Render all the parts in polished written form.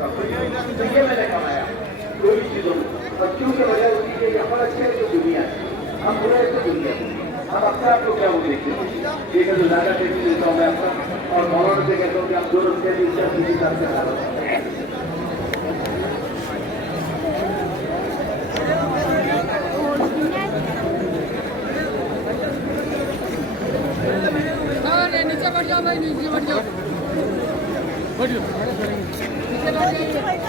तो ये मैंने कमाया थोड़ी चीजों और क्योंकि वजह होती है यहाँ पर अच्छे जो दुनिया है हम बुरे तो दुनिया हम अपने आप को क्या वो देखते हैं ये जो ज्यादा टेक्सी देता हूँ मैं अपना और मौलाना से कहता हूँ कि आप 2 रुपये भी उससे किसी हिसाब से नीचे बैठ जाओ भाई, नीचे बैठ जाओ, बैठ जाओ, नीचे बैठ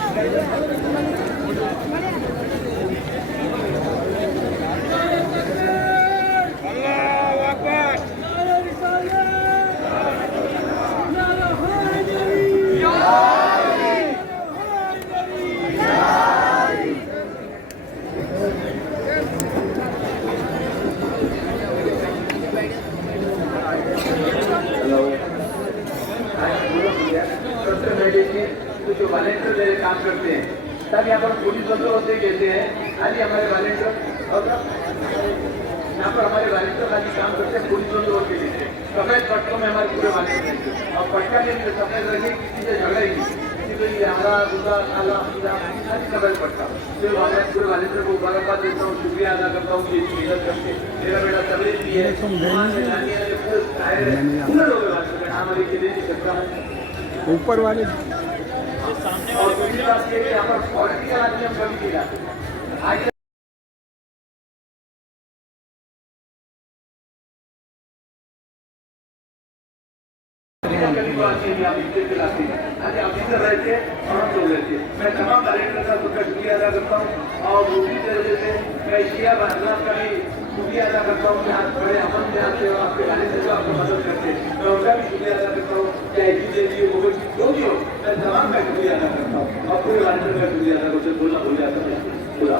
तो जो वॉलेंटियर मेरे काम करते हैं तब यहाँ पर पुलिस बंदो होते कहते हैं खाली हमारे वॉलेंटियर और यहाँ पर हमारे वॉलेंटियर खाली काम करते हैं पुलिस बंदो होते कहते हैं सफेद पट्टों में हमारे पूरे वॉलेंटियर और पट्टा के लिए सफेद रखे किसी से झगड़ा ही किसी को ये हमारा दूसरा काला खाली सफेद पट्टा तो हमारे पूरे वॉलेंटियर को मुबारकबाद देता हूँ, शुक्रिया अदा करता हूँ कि ये मेहनत करके मेरा बेटा तबलीग भी है हमारे के लिए सकता है ऊपर वाले और दूसरी बात ये यहाँ पर पॉलिटिकल आदमी हम कभी नहीं जाते आज ऑफिसर रहते और हम लोग रहते मैं तमाम कलेक्टर का सबका शुक्रिया अदा करता हूँ और दूसरी तरीके से मैं शिया बहनाथ का भी शुक्रिया अदा करता हूँ कि आज बड़े अमन में आते हो आपके वाले से जो आपको मदद करते हैं मैं उनका भी शुक्रिया अदा करता हूँ चाहे जीते वो जो भी हो मैं तमाम का शुक्रिया अदा करता हूँ और पूरे वाले का शुक्रिया अदा करते बोलना भूल जाता है खुदा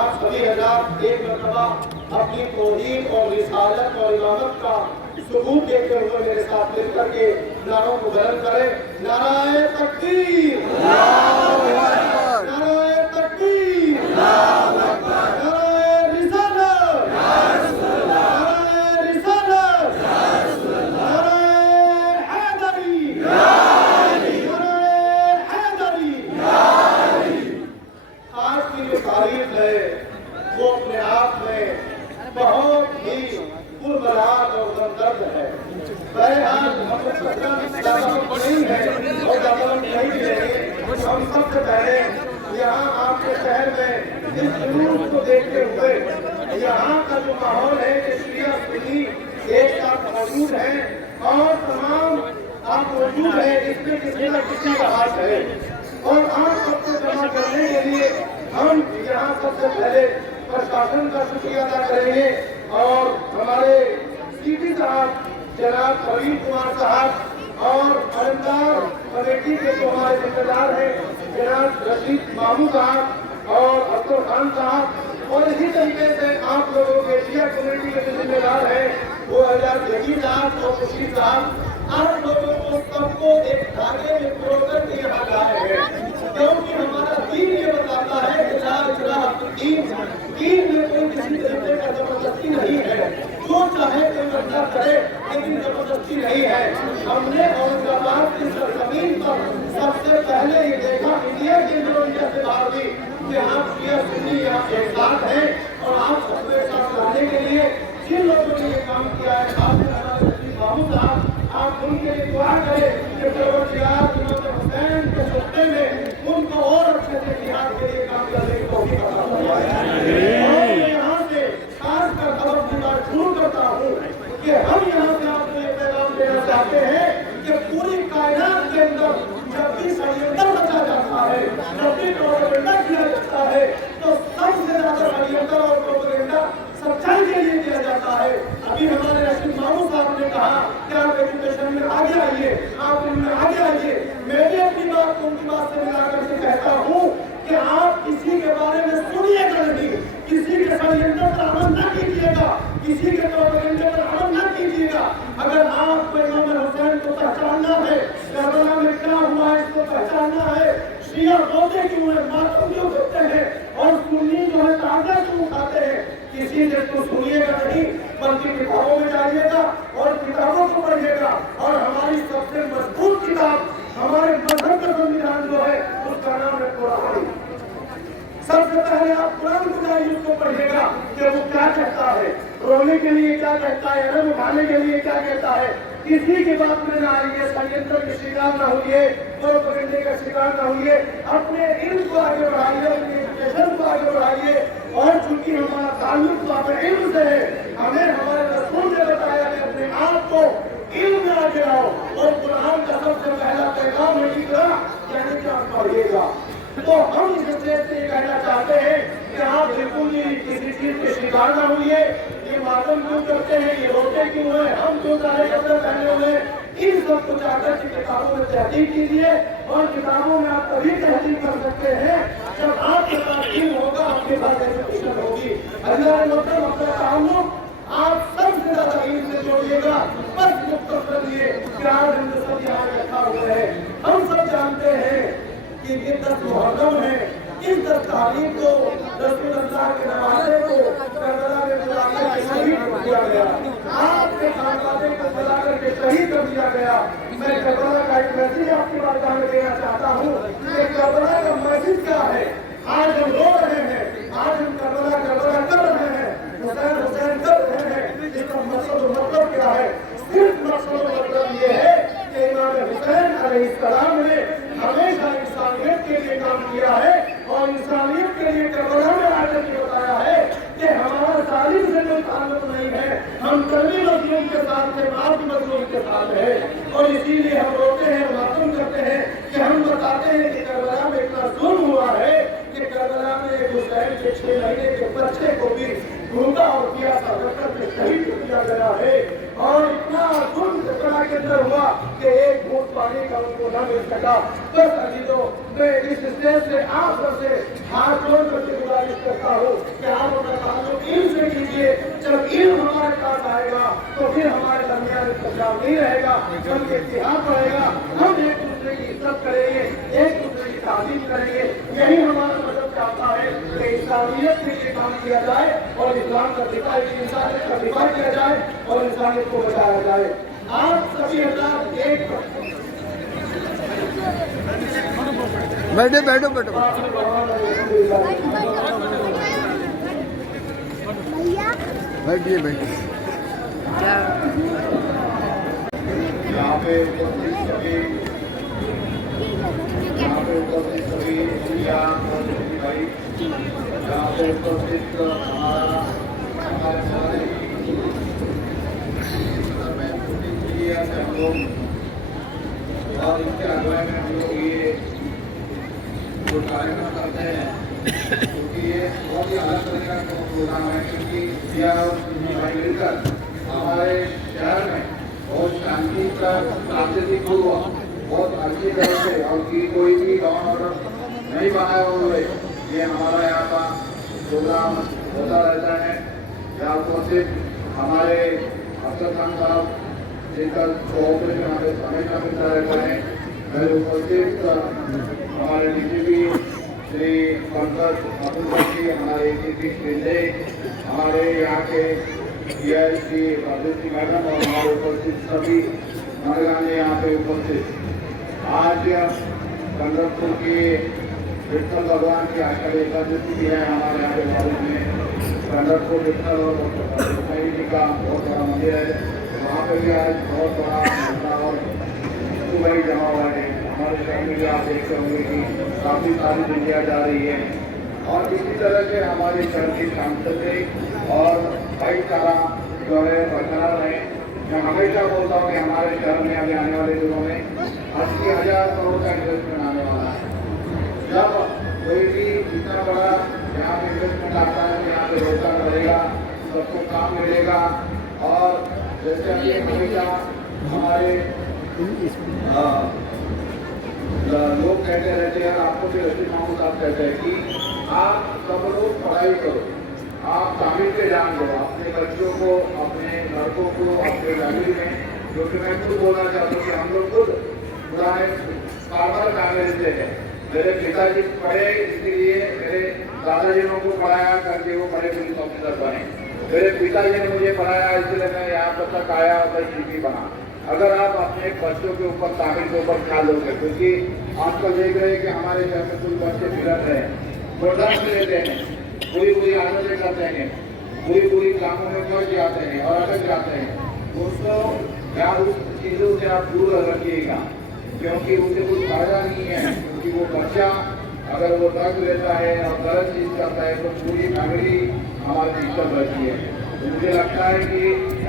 आप सभी हज़रात एक मरतबा अपनी तौहीद और रिसालत और इमामत का सबूत देते हुए मेरे साथ मिलकर के नारों को बुलंद करें। नाराए तकबीर, नाराए तकबीर, नाराए रिसालत, नाराए रिसालत, नाराए हैदरी, नाराए हैदरी। आज की जो तारीख है वो अपने आप में बहुत ही पुरबलाद और दर्द है। बहरहाल हम लोग नहीं है और नहीं रहेंगे। हम सबसे पहले यहाँ आपके शहर में इस जुलूस को देखते हुए यहाँ का जो माहौल है शिया सुन्नी एक साथ मौजूद है और तमाम आप मौजूद है इसमें किसी न किसी का हाथ है और आप सबको जमा करने के लिए हम यहाँ सबसे पहले प्रशासन का शुक्रिया अदा करेंगे और हमारे सीटी साहब जनाब प्रवीण कुमार साहब और अलमदार कमेटी के जो हमारे जिम्मेदार हैं जनाब रशीद मामू साहब और अब्दुल खान साहब और इसी तरीके से आप लोगों के शिया कमेटी के जो जिम्मेदार हैं वो हज़रत जहीर साहब और खुशी साहब आप लोगों को सबको एक धागे में परोकर के यहाँ लाए हैं क्योंकि हमारा दीन ये बताता है कि दीन में कोई किसी तरीके का जबरदस्ती नहीं है, जो चाहे कोई बंदा करे लेकिन जबरदस्ती नहीं है। हमने औरंगाबाद की सरजमीन पर सबसे पहले ये देखा इंडिया के जो इंडिया से बाहर भी कि आप शिया सुन्नी यहाँ एक साथ हैं और आप सबके साथ रहने के लिए जिन उनके लिए दुआ करें कि परवरदिगार इमाम हुसैन के सदक़े में उनको और अच्छे से जिहाद के लिए काम करने की तौफीक अता फरमाए। और मैं यहाँ से खासकर खबरदार शुरू करता हूँ कि हम यहाँ से आपको ये पैगाम देना चाहते हैं कि पूरी कायनात के अंदर जब भी षड्यंत्र रचा जाता है, जब भी प्रोपेगेंडा किया जाता है, तो सबसे ज्यादा षड्यंत्र और प्रोपेगेंडा सच्चाई के लिए किया जाता है। अभी हमारे रशीद मामू साहब ने कहा कि आप एजुकेशन में आगे आइए, आप इनमें आगे आइए। मैं भी अपनी बात को उनकी बात से मिला करके कहता हूँ कि आप किसी के बारे में सुनिएगा नहीं, किसी के षड्यंत्र पर अमल न कीजिएगा, किसी के प्रोपेगेंडे पर अमल न कीजिएगा। अगर आपको इमाम हुसैन को पहचानना है, करबला में क्या हुआ इसको पहचानना है, शिया रोते क्यों है, मातम क्यों करते हैं और सुन्नी जो है ताजा क्यों उठाते हैं, किसी से तो सुनिएगा नहीं, बल्कि किताबों में जाइएगा और किताबों को पढ़िएगा। और हमारी सबसे मजबूत किताब, हमारे मजहब का संविधान जो है उसका नाम है कुरान। सबसे पहले आप कुरान को जाइए, उसको पढ़िएगा कि वो क्या कहता है, रोने के लिए क्या कहता है, रंग उठाने के लिए क्या कहता है। किसी की बात में ना आइए, षड्यंत्र के शिकार न होइए, प्रोपेगेंडे का शिकार न होइए, अपने इल्म को आगे बढ़ाइए, अपने एजुकेशन को आगे बढ़ाइए। और चूंकि हमारा ताल्लुक तो अपने इल्म से है, हमें हमारे रसूल ने बताया कि अपने आप को इल्म में आगे आओ। और कुरान का सबसे पहला पैगाम है इक़रा, यानी कि आप पढ़िएगा। तो हम इस स्टेज से ये कहना चाहते हैं कि आप बिल्कुल भी किसी चीज के शिकार न होइए। ये मातम क्यों करते हैं, ये रोते क्यों हैं, हम क्यों सारे कपड़े पहने हुए हैं, इन सब को जाकर के किताबों में तहकीक कीजिए। और किताबों में आप तभी तहकीक कर सकते हैं जब आपके पास इल्म होगा, आपके पास एजुकेशन होगी। अल्लाह ने मतलब अपना ताल्लुक आप सबसे ज्यादा इल्म से जोड़िएगा। बस मुख्तसर ये कि आज हम सब यहाँ रखा हुए हैं, हम सब जानते हैं कि ये 10 मुहर्रम है। इस 10 तारीख को रसूल अल्लाह के नवासे को करबला में बुलाकर के शहीद कर दिया गया, आपके खानवादे को बुलाकर के शहीद कर दिया गया। मैं करबला का एक मैसेज आपकी बारगाह में देना चाहता हूँ कि करबला का मैसेज क्या है। आज हम रो रहे हैं, आज हम करबला करबला कर रहे हैं, हुसैन हुसैन कर रहे हैं। इसका मतलब क्या है? सिर्फ मतलब ये है कि इमाम हुसैन अलैहिस्सलाम ने हमेशा इंसानियत के लिए काम किया है और इंसानियत के लिए करबला में आकर के बताया है कि हमारा तालीम से कोई ताल्लुक नहीं है, हम कलमी मजलूम के साथ थे, माफ मजलूम के साथ है। और इसीलिए हम रोते हैं, मातम करते हैं कि हम बताते हैं कि करबला में इतना जुल्म हुआ है कि करबला में एक हुसैन के 6 महीने के बच्चे को भी ढूंढा और किया था, रखकर शहीद किया गया है। और इतना जुल्म करबला के अंदर हुआ कि एक घूंट पानी का उनको न मिल सका। बस अजीजों, मैं इस स्टेज से आप सबसे हाथ जोड़ करके गुजारिश करता हूँ कि आप अपना ताल्लुक इल्म से कीजिए। जब इल्म हमारे पास आएगा तो फिर हमारे दरमियान इख्तिलाफ नहीं रहेगा, बल्कि इत्तेहाद रहेगा। हम एक दूसरे की इज्जत करेंगे, एक दूसरे की ताज़ीम करेंगे। यही हमारा मदद चाहता है कि इंसानियत के लिए काम किया जाए और इस्लाम का दिफा, इंसानियत का दिफा किया जाए और इंसानियत को बचाया जाए। आप सभी अल्लाह एक बैठो बैठो बैठो बैठिए बैठिए। यहाँ पे उपस्थित सभी भाई, यहाँ पे उपस्थित हमारे सारे हम लोग और इसके अगुवाई में हम लोग ये जो कार्यक्रम करते हैं, क्योंकि ये बहुत ही अलग तरीका का प्रोग्राम है। क्योंकि भाई मिलकर हमारे शहर में बहुत शांति का सांस्कृतिक हुआ, बहुत अच्छी तरह से, और कि कोई भी गाँव और नहीं बनाए हुए ये हमारा यहाँ का प्रोग्राम होता रहता है। यहाँ को सिर्फ हमारे अफसर खान साहब जिनका कोऑपरेशन हमें हमेशा मिलता रहता है, मेरे उपस्थित हमारे डीजीपी श्री पंकज अब्दुल जी, हमारे एसीपी श्री, हमारे यहाँ के डीआईसी राजेश मैडम और हमारे उपस्थित सभी मतदान यहाँ पे उपस्थित। आज पंढरपुर की विठल भगवान की आषाढ़ी एकादशी भी है हमारे यहाँ पे कॉलेज में। पंढरपुर विठल और जी का बहुत बड़ा मंदिर है, वहाँ पे भी आज बहुत बड़ा और जमा हुआ है। हमारे शहर में भी आप देखते होंगे कि काफ़ी सारी दुनिया जा रही है और इसी तरह से हमारे शहर की सांस्कृतिक और भाईचारा जो है बरकरार है। मैं हमेशा बोलता हूँ कि हमारे शहर में अभी आने वाले दिनों में 80,000 करोड़ का इन्वेस्टमेंट आने वाला है। जब कोई भी इतना बड़ा यहाँ पे इन्वेस्टमेंट आता है तो यहाँ पे रोजगार बढ़ेगा, सबको काम मिलेगा। और जैसे अभी हमेशा हमारे लोग कहते रहते हैं, आपको भी रशीद महमूद साहब कहते हैं कि आप सब लोग पढ़ाई करो, आप तामीर पे ध्यान दो, अपने बच्चों को, अपने लड़कों को, अपने फैमिली में। क्योंकि मैं खुद बोलना चाहता हूँ कि हम लोग खुद पुराने फार्मर फैमिली से हैं। मेरे पिताजी पढ़े इसलिए मेरे दादाजी ने को पढ़ाया करके वो बड़े पुलिस ऑफिसर बने। मेरे पिताजी ने मुझे पढ़ाया इसलिए मैं यहाँ तक आया और जीपी बना। अगर आप अपने बच्चों के ऊपर तामीर के ऊपर ख्याल दोगे, क्योंकि आजकल देख रहे हैं कि हमारे घर में कुछ बच्चे बिगड़ रहे हैं, वो ड्रग्स लेते हैं, बुरी आदतें करते हैं, बुरी कामों में फंस जाते हैं और अटक जाते हैं। दोस्तों यार उस चीज़ों से आप दूर रखिएगा, क्योंकि उसे कुछ फायदा नहीं है। क्योंकि वो बच्चा अगर वो ड्रग्स लेता है और गलत चीज़ करता है तो पूरी फैमिली हमारी डिस्टर्ब रहती है। तो मुझे लगता है कि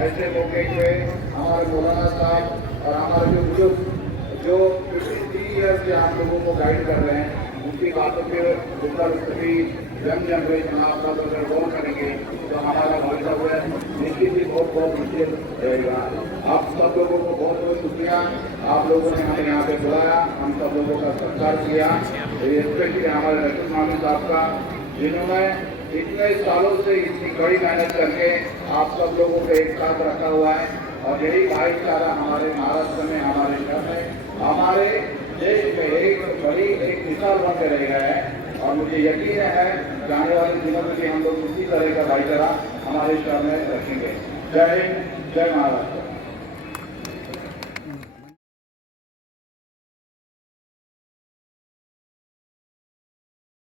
ऐसे मौके पे हमारे मौलाना साहब और हमारे जो बुजुर्ग जो 53 ईयर्स से आप लोगों को गाइड कर रहे हैं, उनकी बातों के ऊपर सभी यंग जनरेशन आप सब अगर गौर करेंगे तो हमारा भविष्य निश्चित ही बहुत मुश्किल रहेगा। आप सब लोगों को बहुत बहुत शुक्रिया, आप लोगों ने हमें यहाँ पे बुलाया, हम सब लोगों का सत्कार किया। स्पेशली हमारे रशीद महमूद साहब का, जिन्होंने इतने सालों से इतनी बड़ी मेहनत करके आप सब लोगों को एक साथ रखा हुआ है। और यही भाईचारा हमारे महाराष्ट्र में, हमारे शहर में, हमारे देश में एक मिसाल बन के रह गया है। और मुझे यकीन है जाने वाले दिनों में भी हम लोग उसी तरह का भाईचारा हमारे शहर में रखेंगे। जय हिंद, जय महाराष्ट्र।